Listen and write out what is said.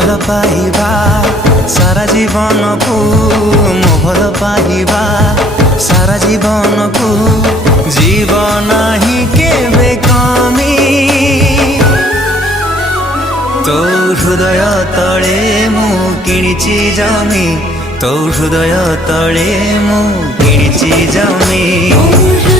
ଭଲ ପାଇବା ସାରା ଜୀବନକୁ ମୁଁ ଭଲ ପାଇବା ସାରା ଜୀବନକୁ ଯିବ ନାହିଁ କେବେ କମି ତୋ ହୃଦୟ ତଳେ ମୁଁ କିଣିଛି ଜମି ତୋ ହୃଦୟ ତଳେ ମୁଁ କିଣିଛି ଜମି।